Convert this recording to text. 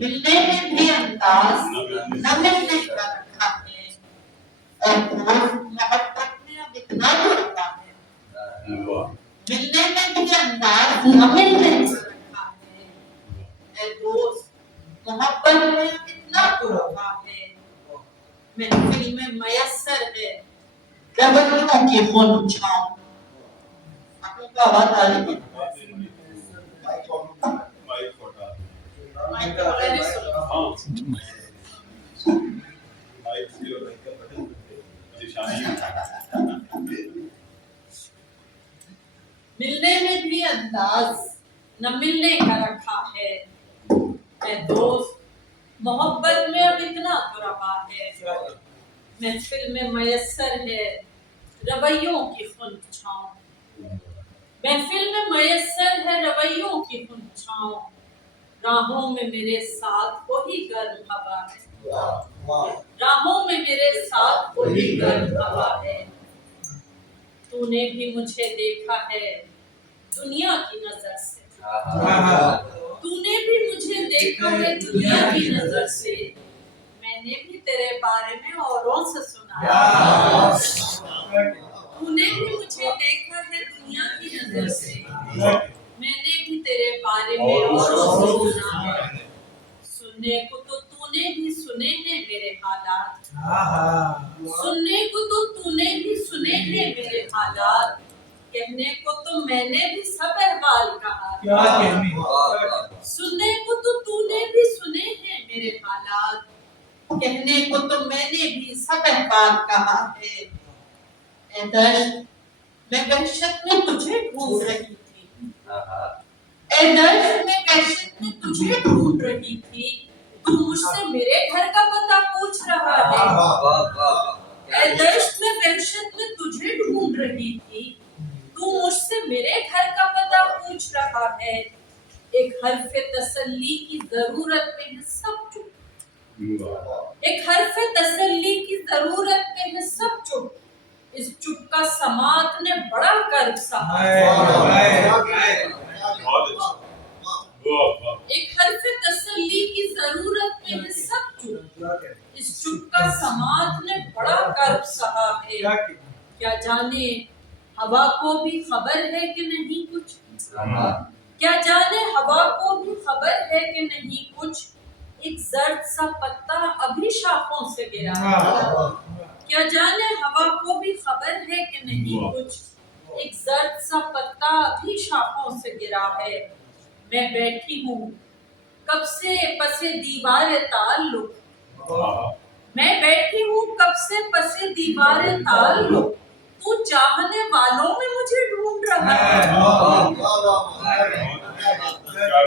ملنے میں بھی انداز نہ ملنے کا رکھا ہے، اور دوست محبت میں اب اتنا تو رکھا ہے، ملنے میں بھی انداز نہ ملنے کا رکھا ہے، اے دوست محبت میں اب اتنا تو رکھا ہے، محفل میں میسر ہے ربیوں کی خون چھاؤں۔ آپ لوگ کا آواز آ رہی ہے؟ ملنے میں بھی انداز نہ ملنے کا رکھا ہے، اے دوست محبت میں اب اتنا تو روا ہے، محفل میں میسر ہے رویوں کی خون چھاؤں، محفل میں میسر ہے رویوں کی خون چھاؤں، راہوں میں میرے ساتھ وہی گرم ہوا ہے، راہوں میں میرے ساتھ وہی گرم ہوا ہے، تو نے بھی مجھے دیکھا ہے دنیا کی نظر سے، تو نے بھی مجھے دیکھا ہے دنیا کی نظر سے، میں نے بھی تیرے بارے میں اوروں سے سنا ہے، تو نے بھی مجھے دیکھا ہے دنیا کی نظر سے، میں نے بھی تیرے بارے میں اوروں سے سنا ہے، سننے کو تو نے بھی سنے ہیں میرے حالات، سننے کو تو نے بھی سنے ہیں میرے حالات، کہنے کو تو میں نے بھی سب احوال کہا، سننے کو تو نے بھی سنے ہیں میرے حالات، کہنے کو تو میں نے بھی سب احوال کہا ہے، اے دشت میں وحشت میں تجھے ڈھونڈ رہی تھی، اے دشت میں وحشت میں تجھے ڈھونڈ رہی تھی، تو مجھ سے میرے گھر کا پتہ پوچھ رہا ہے، اے دشت میں وحشت میں تجھے ڈھونڈ رہی تھی، تو مجھ سے میرے گھر کا پتہ پوچھ رہا ہے، ایک حرف تسلی کی ضرورت میں ہے سب چپ، ایک حرف تسلی کی ضرورت میں ہے سب چپ، اس چپ کا سماعت نے بڑا کرب سہا، ایک حرف تسلی کی ضرورت میں ہے سب چپ، اس چپ کا سماعت نے بڑا کرب سہا ہے، کیا جانے ہوا کو بھی خبر ہے کہ نہیں کچھ، کیا جانے ہوا کو بھی خبر ہے کہ نہیں کچھ، ایک زرد سا پتا ابھی شاخوں سے گرا ہے، کیا جانے ہوا کو بھی خبر ہے کہ نہیں کچھ، ایک زرد سا پتا ابھی شاخوں سے گرا ہے، میں بیٹھی ہوں کب سے پس دیوار تعلق، میں بیٹھی ہوں کب سے پس دیوار تعلق، تو چاہنے والوں میں مجھے ڈھونڈ رہا ہے،